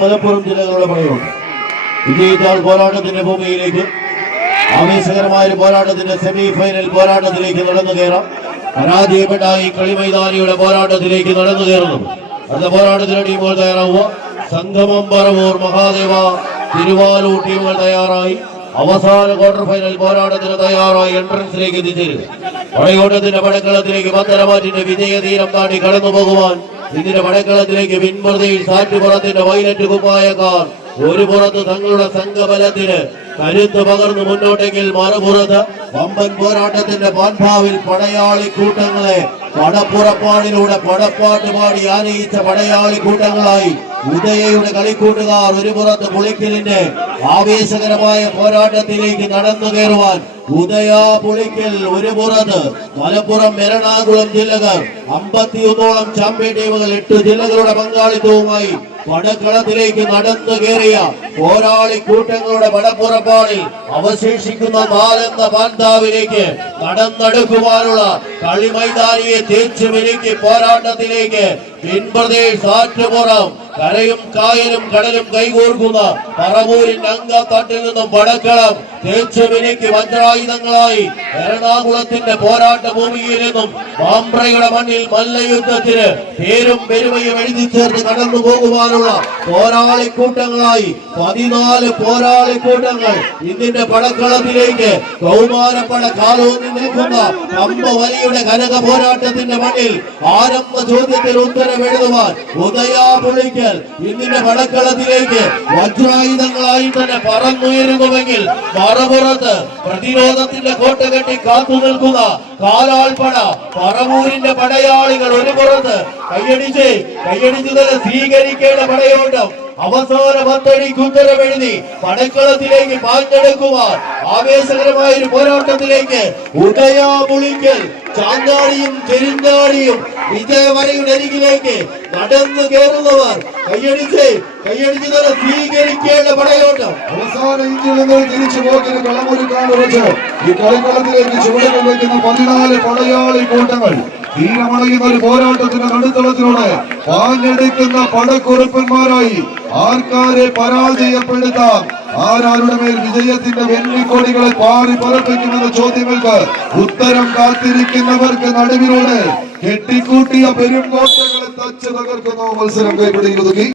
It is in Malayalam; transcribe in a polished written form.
മലപ്പുറം ജില്ലകളുടെ പടയുണ്ട്. വിജയിച്ചാൽ പോരാട്ടത്തിന്റെ ഭൂമിയിലേക്ക് ആവേശകരമായ പോരാട്ടത്തിന്റെ സെമി ഫൈനൽ പോരാട്ടത്തിലേക്ക് നടന്നു കയറാം. പരാജയപ്പെട്ട ഈ കളിമൈതാനിയുടെ പോരാട്ടത്തിലേക്ക് നടന്നു കയറുന്നു. അടുത്ത പോരാട്ടത്തിന് ടീമുകൾ തയ്യാറാവുക. സംഗമം, പറവൂർ, മഹാദേവ, തിരുവാലൂർ ടീമുകൾ തയ്യാറായി. അവസാന ക്വാർട്ടർ ഫൈനൽ പോരാട്ടത്തിന് തയ്യാറായി എൻട്രൻസിലേക്ക് എത്തിച്ചേരുക. പടയോട്ടത്തിന്റെ പടക്കളത്തിലേക്ക് പത്തരമാറ്റിന്റെ വിജയതീരം താണ്ടി കടന്നു പോകുവാൻ ഇതിന്റെ പടക്കളത്തിലേക്ക് പിൻപ്രതിയിൽ സാറ്റുപുറത്തിന്റെ വൈലറ്റ് കുപ്പായക്കാർ ഒരു പുറത്ത് തങ്ങളുടെ സംഘബലത്തിന് കരുത്ത് പകർന്നു മുന്നോട്ടെങ്കിൽ മറുപുറത്ത് വമ്പൻ പോരാട്ടത്തിന്റെ പാൻഭാവിൽ പടയാളി കൂട്ടങ്ങളെ പടപ്പുറപ്പാടിലൂടെ പടപ്പാട്ട് പാടി ആനയിച്ച പടയാളി കൂട്ടങ്ങളായി ഉദയയുടെ കളിക്കൂട്ടുകാർ ഒരു പുറത്ത് പുളിക്കലിന്റെ ആവേശകരമായ പോരാട്ടത്തിലേക്ക് നടന്നു കയറുവാൻ ഉദയ പുളിക്കൽ ഒരു പുറത്ത് മലപ്പുറം എറണാകുളം ജില്ലകൾ 51ഓളം ചാമ്പ്യൻ ടീമുകൾ 8 ജില്ലകളുടെ പങ്കാളിത്തവുമായി പടക്കളത്തിലേക്ക് നടന്നു കയറിയ പോരാളി കൂട്ടങ്ങളുടെ പടപ്പുറപ്പാടിൽ അവശേഷിക്കുന്ന 4 എന്ന പാന്താവിലേക്ക് നടന്നെടുക്കുവാനുള്ള കളിമൈതാനിയെ തേച്ചു മിനുക്കി പോരാട്ടത്തിലേക്ക് പിൻപ്രദേശ് ആറ്റുപുറം കരയും കായലും കടലും കൈകോർക്കുന്ന പറവൂരിന്റെ അങ്കത്തട്ടിൽ നിന്നും പടക്കളം തേച്ചു മിനുക്കി വജ്രായുധങ്ങളായി എറണാകുളത്തിന്റെ പോരാട്ട ഭൂമിയിൽ നിന്നും മാമ്പ്രയുടെ മണ്ണിൽ മല്ലയുദ്ധത്തിന് പേരും പെരുമയും എഴുതി ചേർത്ത് കടന്നു പോകുവാനുള്ള പോരാളിക്കൂട്ടങ്ങളായി 14 പോരാളിക്കൂട്ടങ്ങൾ ഇതിന്റെ പടക്കളത്തിലേക്ക് കൗമാരപ്പട കാലൂന്നി നിൽക്കുന്ന കമ്പവലിയുടെ കനക പോരാട്ടത്തിന്റെ മണ്ണിൽ ആരംഭ ചോദ്യത്തിൽ ഉത്തരം എഴുതുവാൻ ഉദയാ പുളിക്കൽ ഇതിന്റെ പടക്കളത്തിലേക്ക് വജ്രായുധങ്ങളായി തന്നെ പറന്നുയരുന്നുവെങ്കിൽ മറുപുറത്ത് പ്രതിരോധത്തിന്റെ കോട്ട കെട്ടി കാത്തു നിൽക്കുന്ന കാലാൾപ്പട പറവൂരിന്റെ പടയാളികൾ ഒരു പുറത്ത് കൈയടിച്ച് തന്നെ സ്വീകരിക്കേണ്ട പടയോട്ടം അവസാന 10 അടിക്ക് ഉത്തരവെഴുതി പടക്കളത്തിലേക്ക് പാഞ്ഞെടുക്കുവാൻ ആവേശകരമായ ഒരു പോരാട്ടത്തിലേക്ക് ഉദയാ പുളിക്കൽ ചാന്താടിയും ചെരിഞ്ഞാടിയും വിജയവരയുടെ അരികിലേക്ക് നടന്നു കയറുന്നവർ കൈയടിച്ച് തന്നെ സ്വീകരിക്കേണ്ട പടയോട്ടം അവസാന ഇഞ്ചിൽ നിന്ന് തിരിച്ചു പോക്കിന് കളമൊരുക്കാൻ ഉറച്ച് ഈ കളിക്കളത്തിലേക്ക് ചുവടുകൾ വയ്ക്കുന്ന 14 പടയാളി കൂട്ടങ്ങൾ തീരമണയുന്ന ഒരു പോരാട്ടത്തിന്റെ നടുത്തളത്തിലൂടെ പാഞ്ഞെടുക്കുന്ന പടക്കുറുപ്പന്മാരായി ആർക്കാരെ പരാജയപ്പെടുത്താം, ആരാരുടെ മേൽ വിജയത്തിന്റെ വെന്നിക്കൊടികളെ പാറി പറപ്പിക്കുമെന്ന ചോദ്യങ്ങൾക്ക് ഉത്തരം കാത്തിരിക്കുന്നവർക്ക് നടുവിലൂടെ കെട്ടിക്കൂട്ടിയ പെരുങ്കോട്ടകളെ തച്ച് തകർക്കുന്ന മത്സരം കൈപ്പിടിയിൽ ഒതുക്കി.